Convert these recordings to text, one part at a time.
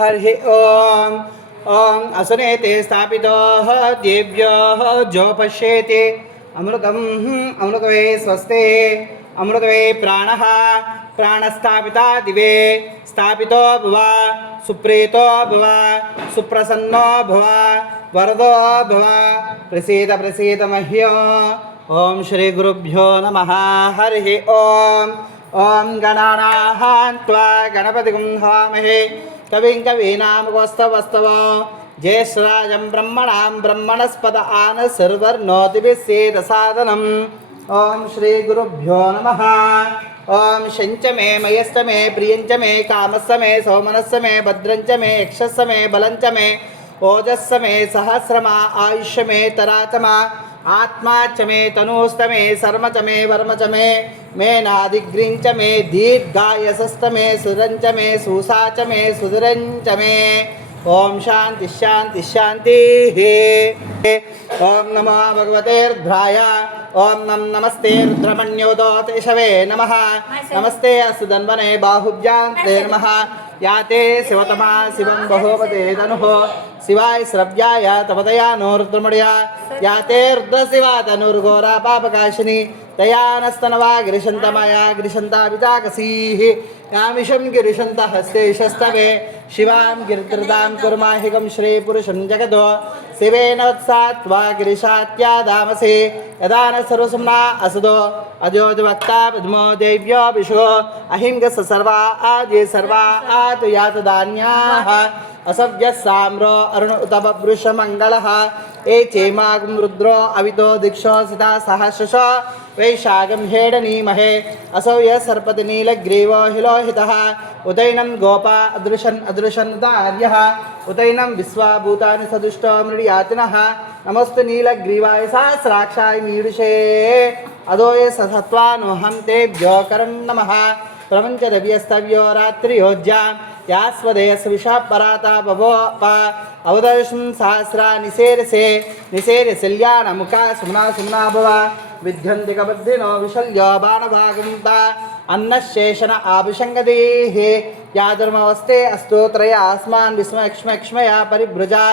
हरि ओम ओम असुनेते स्थापितो दिव्यो जो पश्येति अमृतम अमृतवे स्वस्ते अमृतवे प्राणः प्राणस्थापिता दिवे स्थापितो भव सुप्रीतो भव सुप्रसन्नो भव वरदो भव प्रसीद प्रसीद मह्यो ओम श्री गुरुभ्यो नमः हरि ओम ओम गणानां त्वा गणपतिं हवामहे कविं कवीनामुपस्थवस्तवो ज्येष्ठराजं ब्रह्मणां ब्रह्मणस्पद आनसर्वर्णोतिभिस्सेदसादनम् ओम श्री गुरुभ्यो नमः ओम शंच मे मयश्च मे प्रियंच मे कामश्च मे सौमनश्च मे भद्रंच मे यक्षश्च मे बलंच मे ओजस्स मे सहस्रमा आयुष्य मे तराच मा आत्मा च मे तनूस्त मे सर्म च मे वर्म च मे नादिग्रींच मे दीर्घायसस्त मे सुरंच मे सूसा च मे सुधुरंच मे ओम शांति शांति शांति ओम नमो भगवते रुद्राय ओम नमस्ते रुद्रमण्योदोतेशवे नमः नमस्ते अस्तु धन्वने बाहुभ्यां ते नमः याते शिवतमा शिवं बहोपते धनुः शिवाय श्रव्याय तपदया नो रुद्रमणया याते रुद्रशिवा तनुर्घोरा पापकाशिनी दयानस्तनवा गिरिशन्तमया गिरिशन्तापिताकसीः यामिषं गिरिशन्त हस्ते शस्तवे शिवां गिरिधृतां कुर्माहिकं श्रीपुरुषं जगतो शिवेन वत्सात्वा गिरिशात्यादामसे यदा न सर्वसुम्ना असदो अजोजवक्ता पद्मो देव्यो विशो अहिंगस सर्वा आदि सर्वा आतु यातु धान्याः असव्य साम्रो अरुण उतबभृषमङ्गलः ए चेमागं रुद्रो अवितो दिक्षो सिता सहस्रश वैशाखं हेडनीमहे असौ यः सर्पति नीलग्रीवो हिलोहितः उदैनं गोपा अदृशन् अदृशन्तार्यः उदैनं विश्वाभूतानि सदुष्टो मृडियातिनः नमस्तु नीलग्रीवाय सहस्राक्षाय मीडुषे अदोय सत्वानोहं तेभ्यो करं नमः प्रपञ्चदव्यस्तव्यो रात्रियोज्यां यास्वदेयस विषापराता बभोप अवदर्शं सहस्रा निसेरसे निसेरशल्यानमुखा सुम्ना सुम्ना भव विध्यन्तिकबद्धिनो विशल्यो बाणभागन्ता अन्नशेषण आभिषङ्गदेः यादुर्मवस्ते अस्तोत्रया अस्मान् विस्मक्ष्मक्ष्मया परिभृजा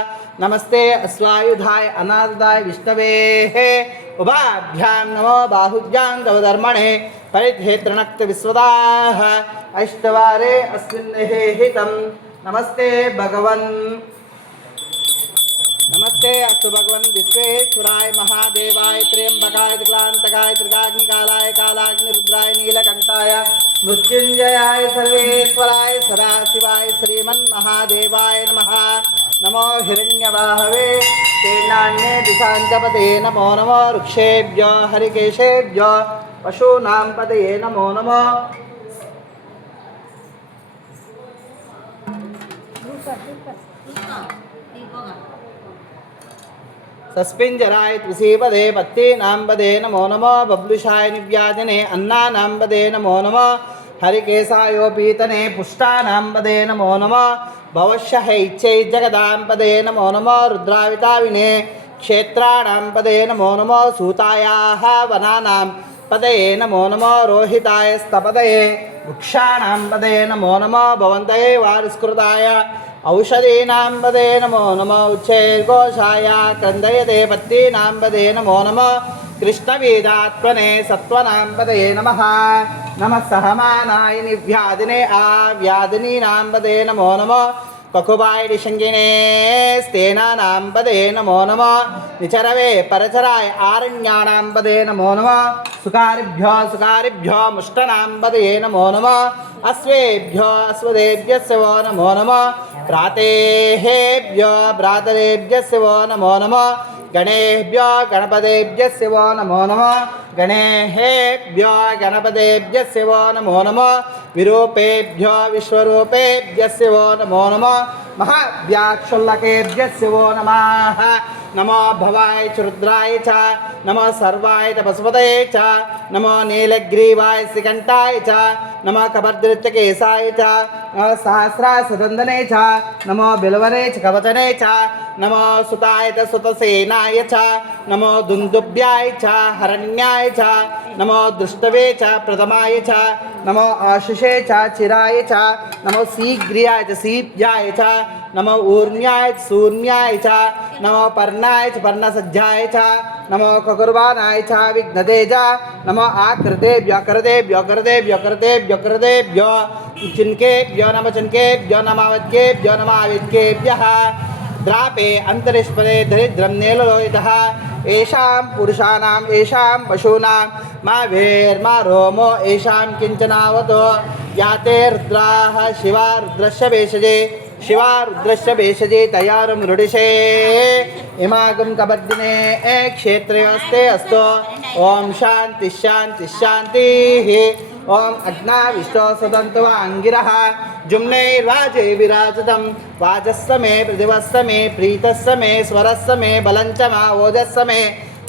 नमस्ते अश्वायुधाय अनादाय विष्णवेः उभाभ्यां नमो बाहुभ्यां तवधर्मणे परिधेत्रणक्त विश्वदाः अष्टवारे अस्मिन् हितं नमस्ते भगवन् नमस्ते अस्तु भगवन् विश्वेश्वराय महादेवाय त्र्यंबकाय त्रिकांतकाय त्रिकाग्निकालाय कालाग्निरुद्राय नीलकंठाय मृत्युंजयाय सर्वेश्वराय सदाशिवाय श्रीमन्महादेवाय नमः नमो हिरण्यवाहवे तेनान्ये दिशांचपते नमो नमो वृक्षेभ्यो हरिकेशेभ्यो पशूनां पतये नमो नमो सस्पिंजराय तुसीपदे पत्तीनांपदे नमो नमो बब्लुषाय निव्याजने अन्नानांपदे नमो नमो हरिकेशायोपीतने पुष्टानांपदे नमो नमो भवश्यः इच्छै जगदांपदे नमो नमो रुद्राविताविने क्षेत्राणांपदे नमो नमो सूतायाः वनानां पदये नमो नमो रोहिताय स्तपदये वृक्षाणांपदे नमो नमो भवन्तये वारिस्कृताय औषधीनां पदे नमो नमो उच्चैर्घोषाय क्रन्दयते पत्तीनां पदे नमो नमो कृष्णवेदात्मने सत्त्वनां पदये नमः नमः सहमानाय निव्यादिने आव्यादिनीनां पदे नमो नमो ककुबाय निषङ्गिने स्तेनानां पदे नमो नमो निचरवे परचराय आरण्यानां पदे नमो नमो सुकारिभ्यो मुष्टनां पदे नमो नमो अश्वेभ्यो अश्वदेभ्यस्य वो नमो नमो भ्रातेभ्यो भ्रातरेभ्यस्य वो नमो नमो गणेभ्यो गणपतेभ्यस्य वो नमो नमो गणेभ्यो गणपतेभ्यस्य वो नमो नमो विरूपेभ्यो विश्वरूपेभ्यस्य वो नमो नमो महाव्याक्षुल्लकेभ्यस्य वो नमः नमो भवाय च रुद्राय च नमो सर्वाय तपस्पतये च नमो नीलग्रीवाय श्रीकण्ठाय च नमो कपर्दृत्यकेशाय च नमो सहस्रासदन्दने च नमो बिल्वने च कवचने च नमो सुताय च सुतसेनाय च नमो दुन्दुभ्याय च हरण्याय प्रथमाय च नमो दृष्टवे च प्रथमाय च नमो आशिषे च चिराय च नमो शीघ्रियाय च शीघ्राय च नमो ऊर्ण्याय च शून्याय च नमो पर्णाय च पर्णसज्जाय च नमो ककुर्वाणाय च विघ्नतेजा नमो आकृतेभ्यो चिन्केभ्यो नमः चिन्केभ्यो नमावद्येभ्यो नमाविद्येभ्यः द्रापे अंतरिष्पदे दरिद्रं नेललोहितः येषां पुरुषाणां येषां पशूनां मा वेर्मा रोमो येषां किञ्चनावतो याते रुद्राः शिवा रुद्रस्य भेषजे शिवा रुद्रस्य भेषजे तयारुं मृडिशे इमागं कबद्दिने क्षेत्रे अस्तो ओम शांति शांति शांतिः ओम अग्ना विष्णो सदन्तो अंगिरः जुम्नैर्वाजे विराजतं वाजस्समे प्रतिवत्समे प्रीतस्समे स्वरस्समे बलञ्चमा ओजस्समे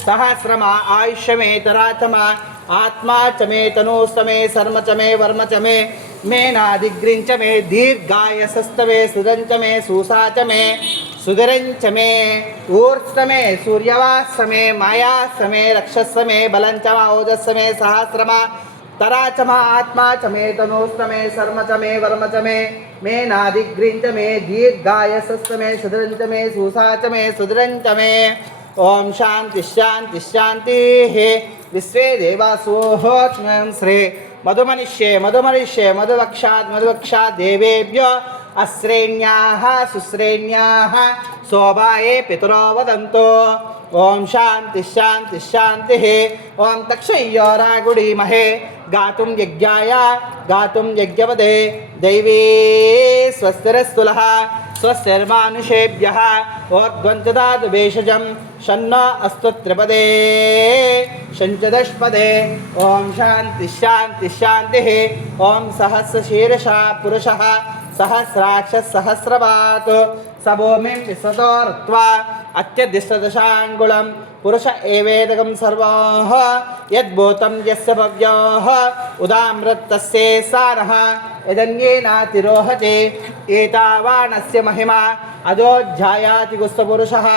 सहस्रमा आयुष्यमे तराचमा आत्मा च मे तनूस्तमे शर्म च मे वर्म च मे मेनादिग्रिञ्च मे दीर्घायसस्तमे सुदञ्च मे सूसा च मे सुधरञ्च मे ऊर्ध्वमे सूर्यवासमे मायासमे रक्षस्समे बलञ्चमा ओजस्समे सहस्रमा तराचमा आत्मा च मे तनूस्तमे शर्म च मे वर्म च मे मेनादिग्रिञ्च मे दीर्घायसस्तमे सुधरञ्च मे सूसा च मे सुधरञ्च मे ओम शांति शांति शांतिः विश्वे देवासोऽस्मिन् श्री मधुमनिष्ये मधुवक्षा देवेभ्यो अश्रेण्याः सुश्रेण्याः शोभाये पितरो वदन्तु ओम शांति शांति शांतिः ओम तक्षय्योरागुडीमहे गातुं यज्ञवदे दैवी स्वस्तिरस्तुलः स्वस्तिर्मानुषेभ्यः ओद्वञ्चदातु भेषजं शन्न अस्तु त्रिपदे शञ्चदष्पदे ओम शांति शांति शांतिः ओम सहस्रशीर्षः पुरुषः सहस्राक्षः सहस्रपात् सबोमिं विश्वतोर्त्वा अत्यधिष्ठदशाङ्गुलं पुरुष एवेदकं सर्वः यद्भूतं यस्य भव्यः उदामृतस्य सारः यदन्येनातिरोहते एतावानस्य महिमा अजोऽध्यायाति गुस्तपुरुषः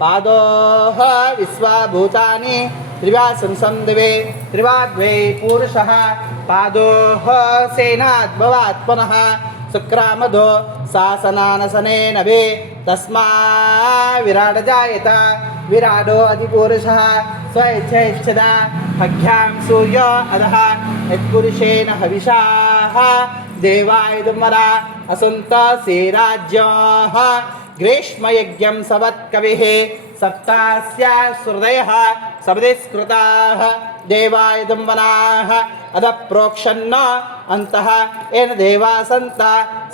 पादोः विश्वभूतानि त्रिव्यासं संदिवे त्रिवाद्वै पुरुषः पादोः सेनाद्भवात्मनः शुक्रामधो शासनानसने नभे तस्मा विराट जायत विराडो अधिपुरुषः स्वेच्छेच्छदा भग्यां सूर्यो अधः यत्पुरुषेण हविषाः देवायुधमरा असुन्तसे राज्याः ग्रीष्मयज्ञं सवत्कविः सप्तास्या श्रुतयः सपदिस्कृताः देवायुधम्बनाः अधप्रोक्षन्न अन्तः येन देवासन्त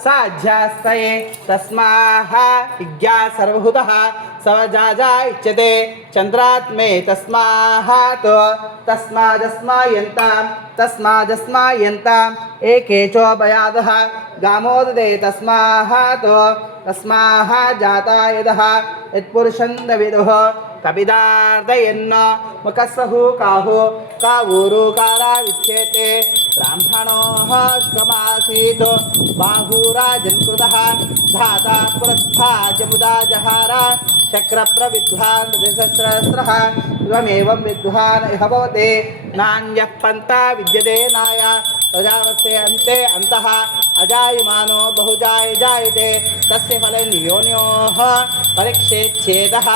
साध्यास्तये तस्माः विज्ञा सर्वभूतः सवजाजा इच्यते चन्द्रात्मे तस्मात् तस्मादस्मायन्ताम् एके चोपयादः गामोददे तस्मात् जाता यदः यत्पुरुषं दविदुः कपिदार्दयन्न मुखस्सहु काहो कावूरुकारा विच्येते ब्राह्मणोः श्कमासीत् बाहुराजन्कृतः धाता पुरस्था जमुदा जहार चक्रप्रविद्वान् द्विसहस्रः इवमेवं विद्वान् इह भवते नान्यः पन्था विद्यते नाय प्रजावस्य अन्ते अन्तः अजायमानो बहुजाय जायते तस्य फलं योन्योः परीक्षेच्छेदः